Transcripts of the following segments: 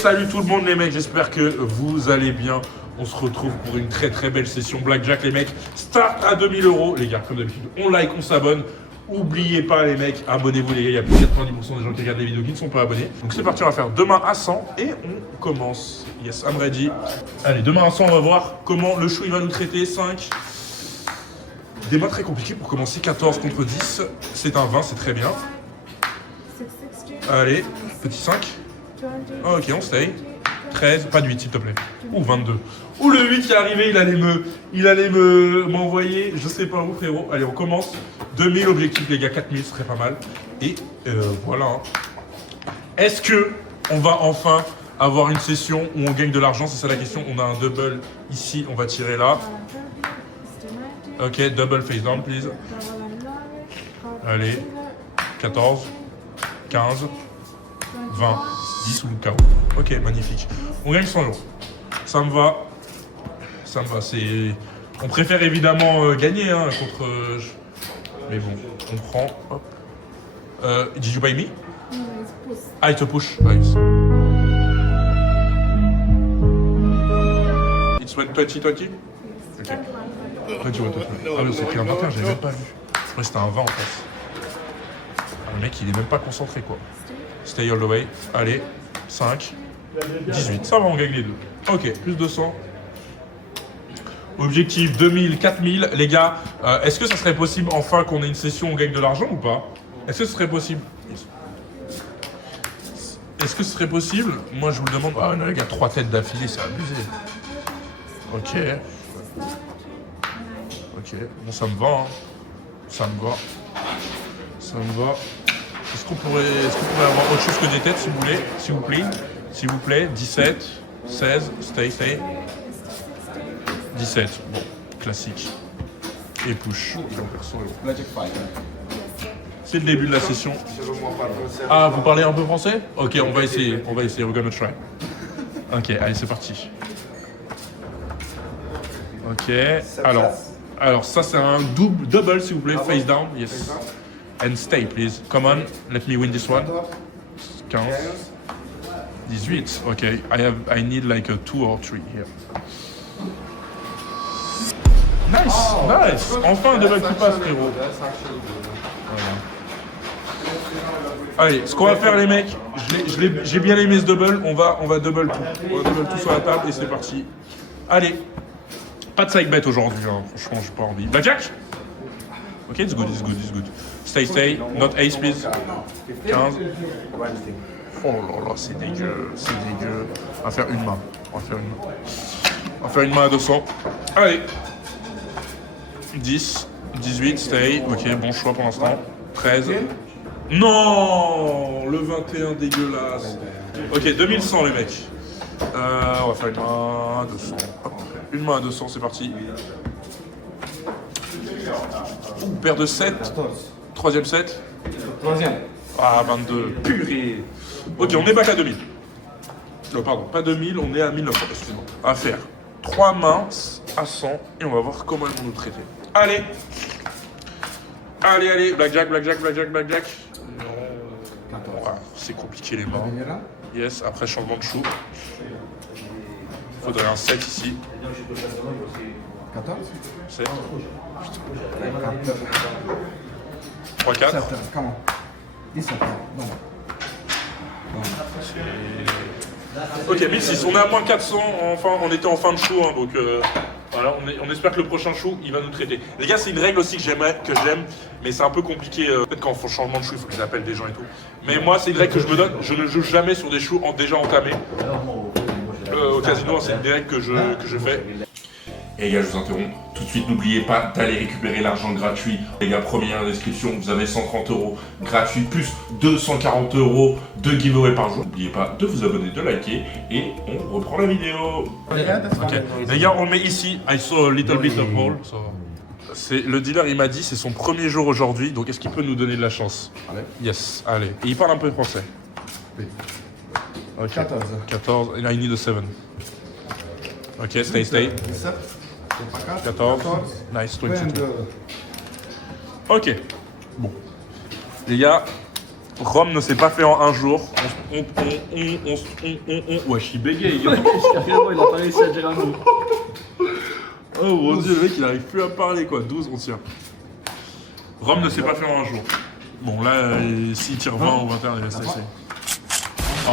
salut tout le monde les mecs, j'espère que vous allez bien. On se retrouve pour une très très belle session Blackjack les mecs. Start à 2000 €, les gars, comme d'habitude. On like, on s'abonne. Oubliez pas les mecs, abonnez-vous les gars, il y a plus de 90% des gens qui regardent les vidéos qui ne sont pas abonnés. Donc c'est parti, on va faire demain à 100 et on commence. Yes, I'm ready. Allez, demain à 100, on va voir comment le chou il va nous traiter. 5. Des mains très compliqués pour commencer, 14 contre 10. C'est un 20, c'est très bien. Allez, petit 5. Ok, on stay. 13, pas de 8 s'il te plaît. Ou 22. Ou le 8 qui est arrivé, il allait m'envoyer, je sais pas où frérot. Allez, on commence. 2000 objectifs les gars, 4000 ce serait pas mal. Et voilà. Hein. Est-ce que on va enfin avoir une session où on gagne de l'argent? C'est ça la question. On a un double ici, on va tirer là. Ok, double face down please. Allez, 14, 15, 20, 10 ou le KO. Ok, magnifique. On gagne 100 €. Ça me va. Ça me va. C'est... On préfère évidemment gagner hein, contre... Mais bon, on prend. Hop. Did you buy me? Ah, il te push. Ah, yes. It's 20-20? Ok. 21. Ah oui, c'est pris un 21, j'avais même pas vu. Je croyais que c'était un 20 en face. Ah, le mec, il est même pas concentré quoi. Stay all the way. Allez, 5, 18. Ça va, on gagne les deux. Ok, plus 200. Objectif 2000, 4000. Les gars, est-ce que ça serait possible enfin qu'on ait une session où on gagne de l'argent ou pas? Est-ce que ce serait possible? Est-ce que ce serait possible? Moi, je vous le demande. Ah non, les gars, 3 têtes d'affilée, c'est abusé. Ok. Ok, bon, ça me va. Hein. Ça me va. Ça me va. Est-ce qu'on pourrait avoir autre chose que des têtes, si vous voulez? S'il vous plaît. S'il vous plaît. 17, 16, stay. 17, bon, classique. Et push. C'est le début de la session. Ah, vous parlez un peu français? Ok, on va essayer, we're gonna try. Ok, allez, c'est parti. Ok, alors ça c'est un double s'il vous plaît, face down, yes. And stay please, come on, let me win this one. 15, 18, ok, I need like a 2 or 3 here. Nice. Enfin un double qui passe, frérot. Voilà. Allez, ce qu'on va faire, les mecs, j'ai bien aimé ce double. On va double tout. On va double tout sur la table et c'est parti. Allez. Pas de side bet aujourd'hui, hein. Franchement, j'ai pas envie. Blackjack? Ok, it's good. Stay. Not ace, please. 15. Oh là là, c'est dégueu. On va faire une main. On va faire une main à 200. Allez. 10, 18, stay. Ok, bon choix pour l'instant. 13. Non, le 21 dégueulasse. Ok, 2100 les mecs. On va faire une main à 200. Hop. Une main à 200, c'est parti. Paire de 7. Troisième set. Ah, 22. Purée. Ok, on est back à 2000. Non, pardon, pas 2000, on est à 1900, excusez-moi. À faire 3 mains à 100 et on va voir comment elles vont nous traiter. Allez, blackjack. Ah, c'est compliqué les mains. Yes, après changement de chou. Il faudrait un 7 ici. 14 7. 3, 4. Comment 17. Non. Ok, 1006, on est à moins 400, enfin, on était en fin de chou, hein, donc voilà, on espère que le prochain chou, il va nous traiter. Les gars, c'est une règle aussi que j'aime, mais c'est un peu compliqué, peut-être quand on fait changement de chou, il faut que j'appelle des gens et tout. Mais moi, c'est une règle que je me donne, je ne joue jamais sur des choux déjà entamés. Au casino, c'est une des règles que je fais. Et les gars, je vous interromps tout de suite, n'oubliez pas d'aller récupérer l'argent gratuit. Les gars, première description, vous avez 130 € gratuit, plus 240 € de giveaway par jour. N'oubliez pas de vous abonner, de liker, et on reprend la vidéo. Okay. Les gars, on le met ici. I saw a little bit of hole. Le dealer, il m'a dit, c'est son premier jour aujourd'hui, donc est-ce qu'il peut nous donner de la chance? Allez. Yes, allez. Et il parle un peu de français. Oui. Okay. 14, I need a 7. Ok, stay. 17. 14. Nice, 22. Ok. Bon. Les gars, Rome ne s'est pas fait en un jour. Ouais, je suis bégayé. Carrément, il a pas réussi à dire un mot. Oh mon dieu, le mec il arrive plus à parler quoi. 12, on tient. Rome ne s'est pas fait en un jour. Bon là, s'il tire 20 ou 21, il reste assez. Oh,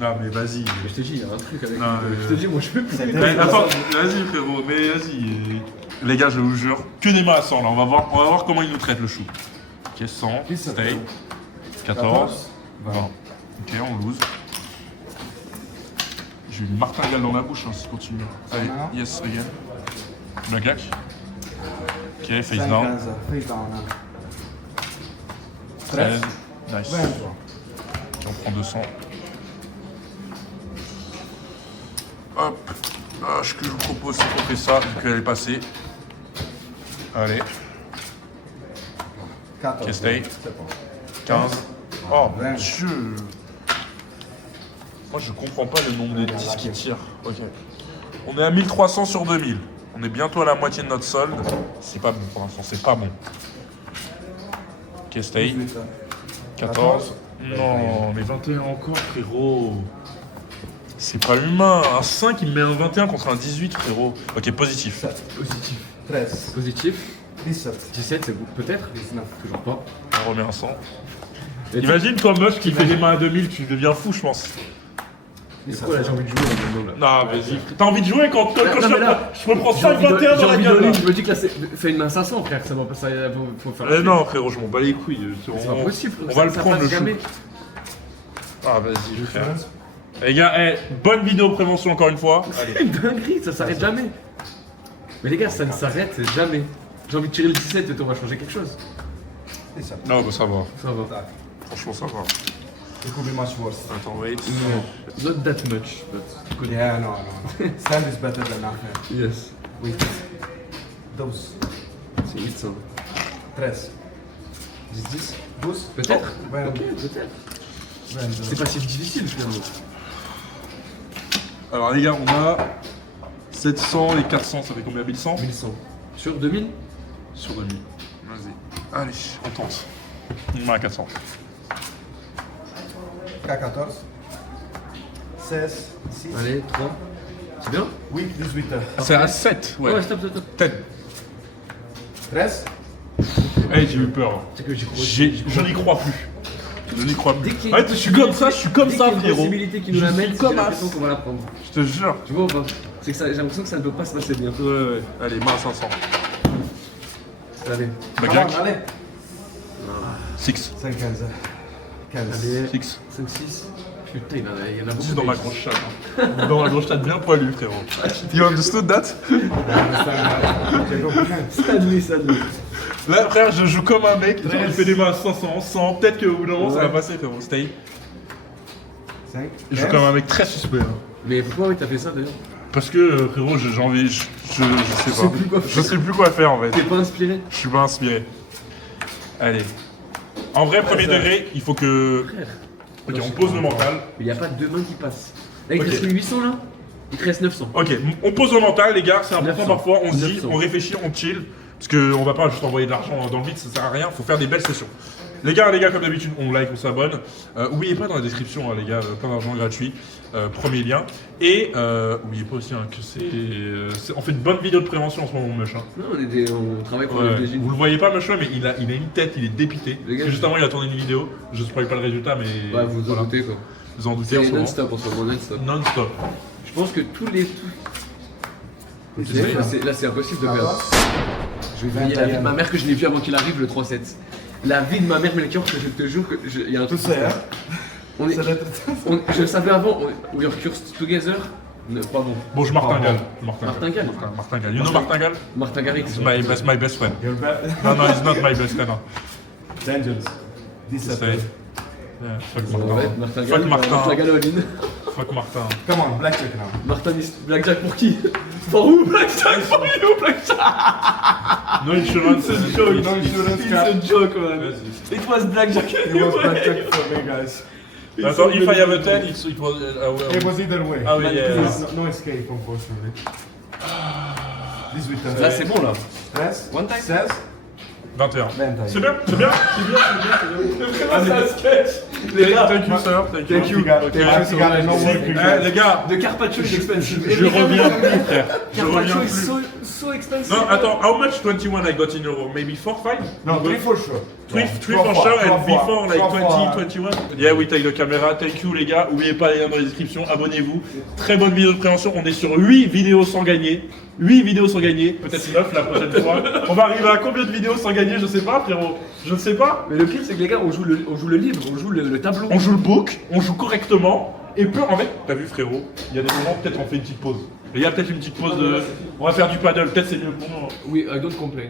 non mais vas-y. Mais je te dis, il y a un truc avec. Non, Je te dis, moi je peux plus. Attends, vas-y frérot, mais vas-y. Les gars, je vous jure, que des mains à 100 là. On va voir comment il nous traite le chou. Ok, 100, stay. 14, 20. Ok, on lose. J'ai eu une martingale dans la bouche hein, si continue. Allez, yes, again. Blackjack. Ok, face down. 13. Nice. Ok, on prend 200. Hop. Ah, ce que je vous propose, c'est qu'on fait ça, vu qu'elle est passée. Allez. 14. Ok, stay. 15. Oh mon dieu. Moi, je comprends pas le nombre de 10 qui tirent. Ok. On est à 1300 sur 2000. On est bientôt à la moitié de notre solde. C'est pas bon pour l'instant, c'est pas bon. Ok, stay. 14. Non, mais 21 encore, frérot. C'est pas humain. Un 5, il me met un 21 contre un 18, frérot. Ok, positif. Positif. 13. Positif. 17. 17, c'est peut-être. 19. Toujours pas. On remet un 100. Et Imagine toi, moche, qui fait des mains à 2000, tu deviens fou, je pense. pourquoi là j'ai envie de jouer là, Non, vas-y. T'as envie de jouer quand Non, mais là, je me prends j'ai envie 5-21 de- dans j'ai la envie de gueule. donner, là. je me dis que là c'est. Fais une main 500 frère, ça va pas. Ça faut faire. Non, frérot, je m'en bats les couilles. C'est pas possible. On va le ça prendre, passe le chou. jamais. Ah, vas-y, frère. Les gars, bonne vidéo prévention encore une fois. Allez. C'est une dinguerie, ça s'arrête jamais. Mais les gars, ça ne s'arrête jamais. J'ai envie de tirer le 17 et on va changer quelque chose. 17. Non, bah ça va. Ça va. Franchement, ça va. It could be much worse. Attends, wait. Not that much, but good. Yeah, no. Stand is better than nothing. Yes. Wait. 12. C'est 800. 13. 10. 12. Peut-être. Oh, ouais. Ok, peut-être. 22. C'est pas si difficile finalement. Alors, les gars, on a 700 et 400, ça fait combien? 1100 1100. Sur 2000. sur 2000. Vas-y. Allez, on tente. On a 400. K14. 16. 6. Allez, 3. C'est bien? Oui, 18. C'est à 7, ouais. Ouais, stop. Peut-être. 13. Eh, j'ai eu peur. C'est que j'y crois. Je n'y crois plus. Je n'y crois Dès plus. qu'il y a- Ouais, je suis comme ça, je suis comme Dès ça, qu'il y a une frérot. possibilité qui nous Je l'amène, suis c'est comme l'impression as. qu'on va la prendre. Je te jure. Tu vois ou pas? C'est que ça, j'ai l'impression que ça ne peut pas se passer bien. Ouais. Allez, main à 500. Allez. Backjack. Come on, allez. 6. 5, 15. 15. Allez. 6. 5, 6. Putain, il y en a beaucoup. 10 dans ma grosse chatte. Hein. Dans ma grosse chatte bien poilue, frérot. You understood that? J'ai compris. Stanley. Là, frère, je joue comme un mec. Treize. Je fais des mains à 500, 100. Peut-être qu'au bout d'un moment, ça va passer, frérot. Stay. 5. Je joue comme un mec très suspect. Hein. Mais pourquoi oui, t'as fait ça d'ailleurs? Parce que, frérot, j'ai envie. Je sais pas. plus quoi Je sais plus quoi faire en fait. T'es pas inspiré? Je suis pas inspiré. Allez. En vrai, premier degré, il faut que. Frère. Ok, on pose le mental. Mais il n'y a pas que deux mains qui passent. Là, il te Ok. reste 800 là? Il te reste 900. Ok, on pose le mental, les gars. C'est important 900. parfois. On se dit, 900. on réfléchit, on chill. Parce qu'on va pas juste envoyer de l'argent dans le vide, ça sert à rien. Faut faire des belles sessions. Les gars, comme d'habitude, on like, on s'abonne. Oubliez pas dans la description, hein, les gars, plein d'argent gratuit. Premier lien. Et oubliez pas aussi hein, que on fait de bonnes vidéos de prévention en ce moment, Mush. Hein. Non, on travaille pour Ouais. le DG. Vous le voyez pas, Mush, mais il a une tête, il est dépité. Les gars, Parce que juste avant, il a tourné une vidéo. Je spoil pas le résultat, mais. Ouais, vous vous en doutez quoi. Vous en doutez en C'est ce moment. non-stop en ce moment, non-stop. Non-stop. Je pense que tous les. Là, c'est impossible de perdre. 14. Je vais veiller la vie de ma mère que je n'ai vu avant qu'il arrive le 3-7. La vie de ma mère, Melchior, que je te jure que il y a un Tout truc. ça, hein. On est, Ça doit être- je le savais avant. We are cursed together. Pas bon. Bon, je martingale. Martingale. Martingale. You know Martingale? Martin Garrix. It's my best friend. You're bad. No, it's not my best friend. Hein. Dangerous. 17. Stay. Yeah, fuck Ouais, Martin. Martin Fuck Martin. Martin all-in. Fuck Martin. Come on, blackjack now. Martin is Blackjack pour qui? For who? Blackjack for you, Blackjack! No insurance. No insurance It's card. a joke, man. Vas-y. It was Blackjack It was blackjack for me, guys. Attends, if I have a 10, it was. It was either way. Ah oui, There's no escape, unfortunately. 18. Là, c'est bon, là. 13. One time. 16. 21. 21. C'est bien, c'est bien, c'est bien, c'est bien. Vraiment, c'est un sketch. Les gars, Thank you, sir. Thank you. Thank you. Ok. Thank you, guys. No working. Eh, les gars, The Carpaccio is expensive. je reviens plus, frère. Je reviens Carpaccio is plus. so expensive. Non, attends, how much 21 I got in euro? Maybe 4, 5? No, 3 for sure. Three Trois for fois, sure trois and fois, before like trois 20, fois. 21. Yeah, we take the camera. Thank you les gars. N'oubliez pas les liens dans la description. Abonnez-vous. Très bonne vidéo de prévention. On est sur 8 vidéos sans gagner. 8 vidéos sans gagner. Peut-être 9 la prochaine fois. On va arriver à combien de vidéos sans gagner? Je sais pas, frérot. Je ne sais pas. Mais le pire, c'est que les gars, on joue le livre, on joue le tableau. On joue le book, on joue correctement. Et peu en fait, t'as vu frérot, il y a des moments, peut-être on fait une petite pause. Les gars, peut-être une petite pause de. On va faire du paddle, peut-être c'est mieux pour nous. Oui, I don't complain.